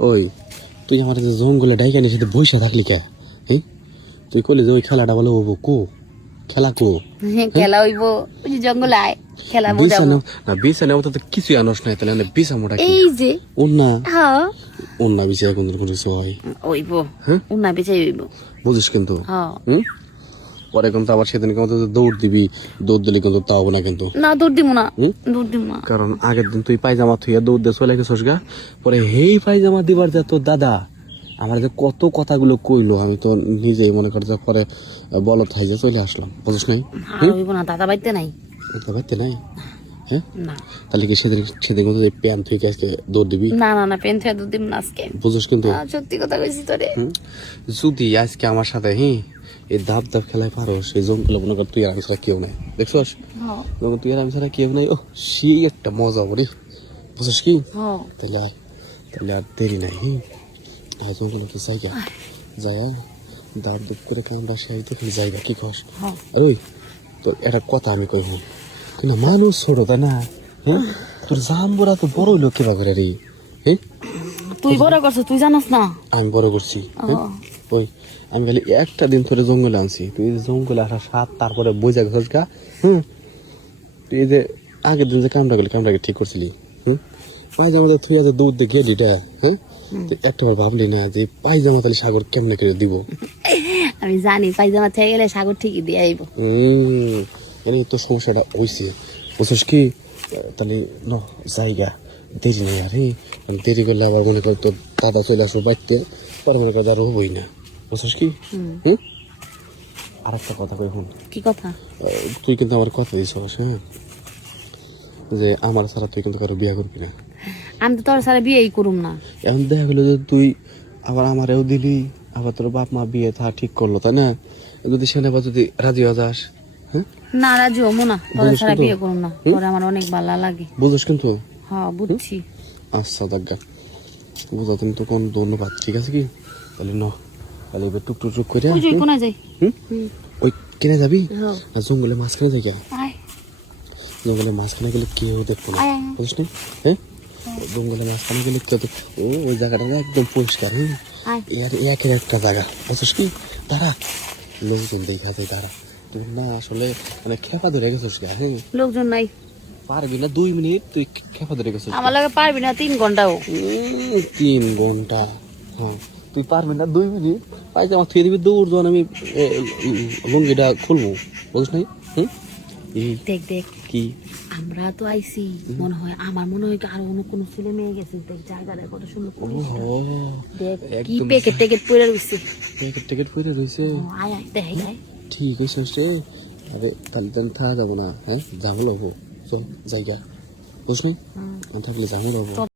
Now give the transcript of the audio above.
ওই তুই আমার যে জঙ্গলে ডাইকা নিয়ে সাথে বইসা থাকলি কে? হ্যাঁ, তুই কইলি যে ওই খেলাটা বলে হবো কো খেলা কো? খেলা হইব ওই যে জঙ্গলে আয় খেলা বিছা বোঝাবো। না বিছা নেওয়া তো কিছুই আনস নাই, তাহলে বিছা মোটা কি এই যে ওন্না হ্যাঁ ওন্না বিছা কোন কোন কিছু হয় হইব হ্যাঁ উন্না বেচাই হইব। বুঝিস কিন্তু হ্যাঁ হুম পরে কিন্তু আবার সেদিন কিন্তু দৌড় দিবি, দৌড় দিলে কিন্তু তাও হবে না কিন্তু, না দৌড় দিব না দৌড় দিব না। কারণ আগের দিন তুই পায়জামা থুইয়া দৌড় দিয়ে চলে গেছিস গা, পরে হেই পায়জামা দিবার যা তোর দাদা আমার যে কত কথাগুলো কইলো, আমি তো নিজেই মনে করি যে পরে বলত হয় যে চলে আসলাম, বুঝিস নাই? আর হইব না, দাদা বাইতে নাই। বাড়িতে নাই? হ্যাঁ না তাহলে কি সেদিন সেদিন কিন্তু প্যান থুইকে আজকে দৌড় দিবি? না না না পেন থেকে দৌড় দিব না আজকে। বুঝিস কিন্তু সত্যি কথা কইছি তোরে। যদি আজকে আমার সাথে এই ধাপ ধাপ খেলায় পারো, সেই জঙ্গলে মনে কর তুই আর আমি ছাড়া কেউ নাই, দেখছস? যখন তুই আর আমি ছাড়া কেউ নাই, ও সেই একটা মজা বলি, বুঝছিস কি? তাহলে তাহলে আর দেরি নাই। আর জঙ্গলে কি জায়গা যায়া ধাপ ধাপ করে কামড়া সেই দেখি জায়গা কি কস? ওই তো একটা কথা আমি কই হন, কিন্তু মানুষ ছোট তাই না? হ্যাঁ তোর জাম্বুরা তো বড় হইলো কিবা করে রে? হ্যাঁ তুই বড় করছ তুই জানাস না? আমি বড় করছি। ওই আমি খালি একটা দিন ধরে জঙ্গলে আনছি, তুই জঙ্গলে আসা সাত তারপরে বোঝা গেছিস গা। তুই যে আগের দিন যে কামটা ঠিক করছিলি, পায়জামা তো তুই আজ দৌড় দিয়ে গেলি টা, হ্যাঁ একটা বার ভাবলি না যে পায়জামা তাহলে সাগর কেমনে করে দিব? আমি জানি পায়জামা থেকে গেলে সাগর ঠিকই দিয়ে আইব। মানে তোর সমস্যাটা হয়েছে, বুঝছিস কি? তাহলে ন জায়গা দেরি নেই আরে, দেরি করলে আবার মনে কর তোর দাদা চলে আসবো বাড়িতে, পরে মনে কর আর হবই না, বুঝছিস কি? আর একটা কথা কই শুন। কি কথা? তুই কিন্তু আমার কথা দিস, হ্যাঁ, যে আমার ছাড়া তুই কিন্তু কারো বিয়া করবি না। আমি তো তোর সারা বিয়েই করুম না। এখন দেখা গেলো যে তুই আবার আমারেও দিলি, আবার তোর বাপ মা বিয়ে থা ঠিক করলো, তাই না? যদি সে আবার যদি রাজি হয়ে যাস, হ্যাঁ না রাজি হবো না, তোর সারা বিয়ে করুম না, তোর আমার অনেক ভালো লাগে। বুঝিস কিন্তু? হ্যাঁ বুঝছি। আচ্ছা দাগা বুঝা, তুমি তো কোন ধন্যবাদ, ঠিক আছে কি? তাহলে ন তাহলে এবার টুক টুক টুক করে ওই যে কোনা যাই। ওই কিনে যাবি আর জঙ্গলে মাঝখানে যাই গা, আয় জঙ্গলে মাঝখানে গেলে কেউ দেখবো না, আয় বুঝিস না? হ্যাঁ জঙ্গলে মাঝখানে গেলে কেউ দেখবো, ওই জায়গাটা একদম পরিষ্কার, আয় এর একের একটা জায়গা, বুঝিস কি? দাঁড়া লোকজন দেখা যায়, দাঁড়া তুই না আসলে মানে খেপা ধরে গেছিস গা, হ্যাঁ লোকজন নাই, পারবি না 2 মিনিট, তুই খেপা ধরে গেছিস। আমার লাগে পারবি না 3 ঘন্টাও। 3 ঘন্টা? হ্যাঁ তুই পারবি না 2 মিনিট, পায়জামা থুয়ে দিবি দৌড় যখন আমি লুঙ্গিটা খুলবো, বুঝিস নাই? দেখ দেখ কি আমরা তো আইছি, মনে হয় আমার মনে হয় আরো অন্য কোনো ছেলে মেয়ে গেছে, দেখ জায়গাটা কত সুন্দর পরিষ্কার। দেখ কি প্যাকেট ট্যাকেট পড়ে রইছে, টিকিট পরে রয়েছে। আয় আয় দেখ আয়। ঠিক আছে রে, আরে তাহলে তাহলে থাকা যাবো না, হ্যাঁ ঝামেলা হবো, চল জায়গা, বুঝলি? থাকলে ঝামেলা হবো।